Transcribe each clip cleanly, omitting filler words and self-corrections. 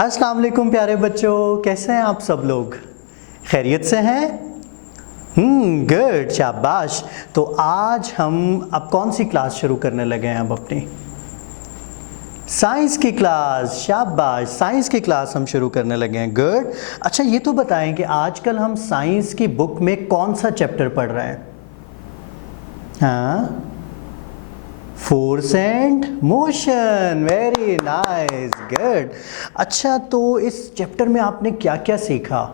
अस्सलाम वालेकुम प्यारे बच्चों, कैसे हैं आप सब लोग? खैरियत से हैं? गुड, शाबाश। तो आज हम अब कौन सी क्लास शुरू करने लगे हैं? अब अपनी साइंस की क्लास। शाबाश, साइंस की क्लास हम शुरू करने लगे हैं। गुड। अच्छा, ये तो बताएं कि आजकल हम साइंस की बुक में कौन सा चैप्टर पढ़ रहे हैं? हाँ, force and motion. Very nice, good. अच्छा, तो इस चैप्टर में आपने क्या क्या सीखा?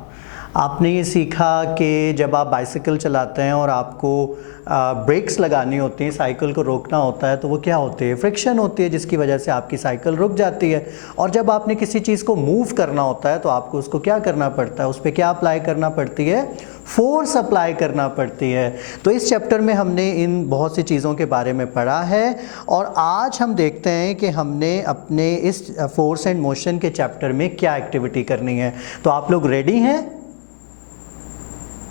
आपने ये सीखा कि जब आप बाइसिकल चलाते हैं और आपको ब्रेक्स लगानी होती हैं, साइकिल को रोकना होता है, तो वो क्या होती है? फ्रिक्शन होती है, जिसकी वजह से आपकी साइकिल रुक जाती है। और जब आपने किसी चीज़ को मूव करना होता है तो आपको उसको क्या करना पड़ता है? उस पर क्या अप्लाई करना पड़ती है? फोर्स अप्लाई करना पड़ती है। तो इस चैप्टर में हमने इन बहुत सी चीज़ों के बारे में पढ़ा है और आज हम देखते हैं कि हमने अपने इस फोर्स एंड मोशन के चैप्टर में क्या एक्टिविटी करनी है। तो आप लोग रेडी हैं?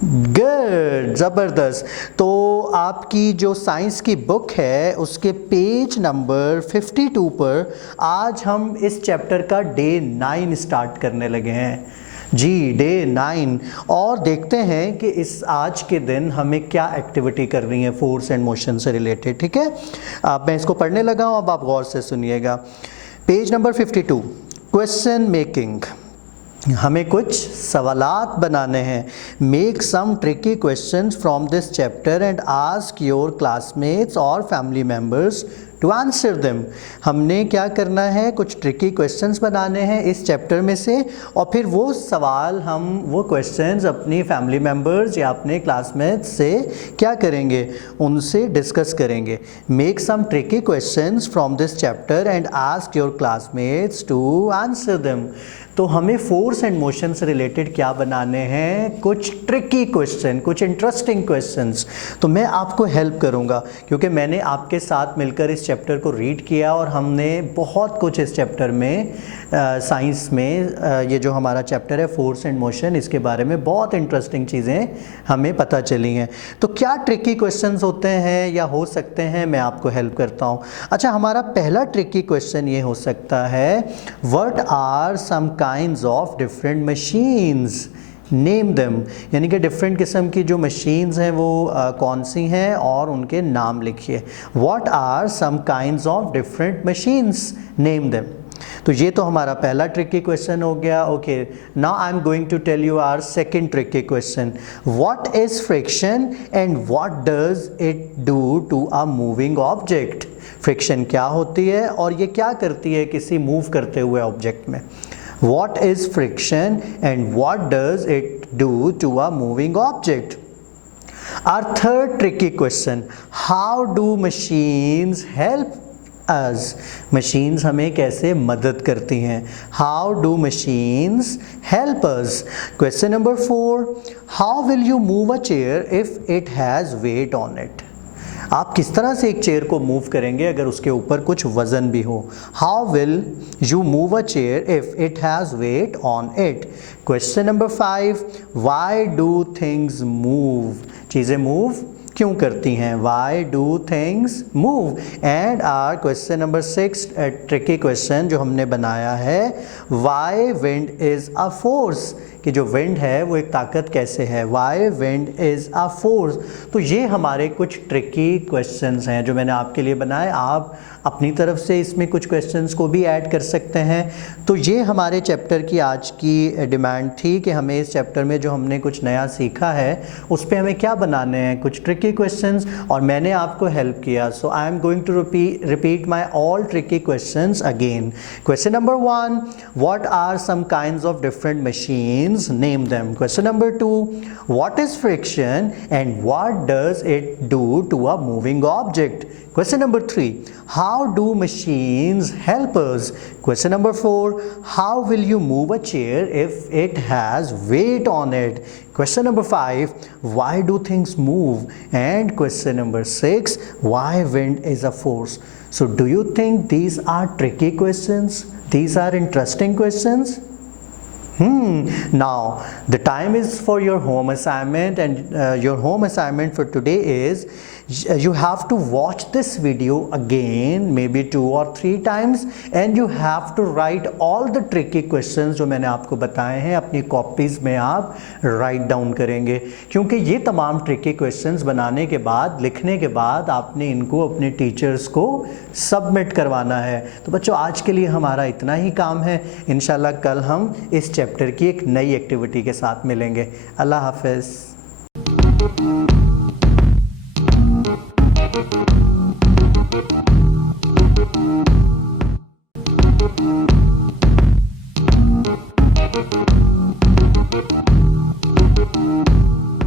गुड, ज़बरदस्त। तो आपकी जो साइंस की बुक है उसके पेज नंबर 52 पर आज हम इस चैप्टर का डे 9 स्टार्ट करने लगे हैं। जी, डे 9। और देखते हैं कि इस आज के दिन हमें क्या एक्टिविटी करनी है फोर्स एंड मोशन से रिलेटेड। ठीक है, अब मैं इसको पढ़ने लगा हूँ, अब आप गौर से सुनिएगा। Page number 52, question making. हमें कुछ सवालात बनाने हैं। Make some tricky question from this chapter and ask your classmates और family members to answer them. हमने क्या करना है? कुछ ट्रिकी क्वेश्चंस बनाने हैं इस चैप्टर में से और फिर वो सवाल वो क्वेश्चंस अपनी फैमिली मेम्बर्स या अपने क्लासमेट्स से क्या करेंगे? उनसे डिस्कस करेंगे। Make some tricky questions from this chapter and ask your classmates to answer them. तो हमें फोर्स एंड मोशन से रिलेटेड क्या बनाने हैं? कुछ ट्रिकी क्वेश्चन, कुछ इंटरेस्टिंग क्वेश्चंस। तो मैं आपको हेल्प करूंगा क्योंकि मैंने आपके साथ मिलकर इस चैप्टर को रीड किया और हमने बहुत कुछ इस चैप्टर में साइंस में ये जो हमारा चैप्टर है फोर्स एंड मोशन, इसके बारे में बहुत इंटरेस्टिंग चीज़ें हमें पता चली हैं। तो क्या ट्रिकी क्वेश्चंस होते हैं या हो सकते हैं, मैं आपको हेल्प करता हूँ। अच्छा, हमारा पहला ट्रिकी क्वेश्चन ये हो सकता है, what are some kinds of different machines, name them. यानी कि डिफरेंट किस्म की जो मशीन्स हैं वो कौन सी हैं और उनके नाम लिखिए। What are some kinds of different machines, name them. तो ये तो हमारा पहला ट्रिकी क्वेश्चन हो गया। Okay, now I am going to tell you our second tricky question. What is friction and what does it do to a moving object? Friction क्या होती है और ये क्या करती है किसी मूव करते हुए ऑब्जेक्ट में? What is friction and what does it do to a moving object? Our third tricky question, how do machines help us? Machines हमें कैसे मदद करती हैं? How do machines help us? Question number 4, how will you move a chair if it has weight on it? आप किस तरह से एक चेयर को मूव करेंगे अगर उसके ऊपर कुछ वजन भी हो? How will you move a chair if it has weight on it? Question number 5, why do things move? चीज़ें मूव क्यों करती हैं? Why do things move? And our question number 6, tricky question जो हमने बनाया है, why wind is a force? कि जो विंड है वो एक ताकत कैसे है? Why wind is a force? तो ये हमारे कुछ ट्रिकी क्वेश्चंस हैं जो मैंने आपके लिए बनाए। आप अपनी तरफ से इसमें कुछ क्वेश्चंस को भी ऐड कर सकते हैं। तो ये हमारे चैप्टर की आज की डिमांड थी कि हमें इस चैप्टर में जो हमने कुछ नया सीखा है उस पर हमें क्या बनाने हैं? कुछ ट्रिकी क्वेश्चंस, और मैंने आपको हेल्प किया। So I am going to repeat my all tricky questions again. Question number 1, what are some kinds of different machines, name them. Question number 2, what is friction and what does it do to a moving object? Question number 3, how do machines help us? Question number 4, how will you move a chair if it has weight on it? Question number 5, why do things move? And question number 6, why wind is a force? So do you think these are tricky questions? These are interesting questions? Now the time is for your home assignment, and your home assignment for today is You have to watch this video again, maybe 2 or 3 times, and you have to write all the tricky questions जो मैंने आपको बताए हैं अपनी copies में आप write down करेंगे, क्योंकि ये तमाम ट्रिकी क्वेश्चंस बनाने के बाद, लिखने के बाद आपने इनको अपने टीचर्स को सबमिट करवाना है। तो बच्चों आज के लिए हमारा इतना ही काम है। इंशाल्लाह कल हम इस चैप्टर की एक नई एक्टिविटी के साथ मिलेंगे। अल्लाह हाफ़िज़।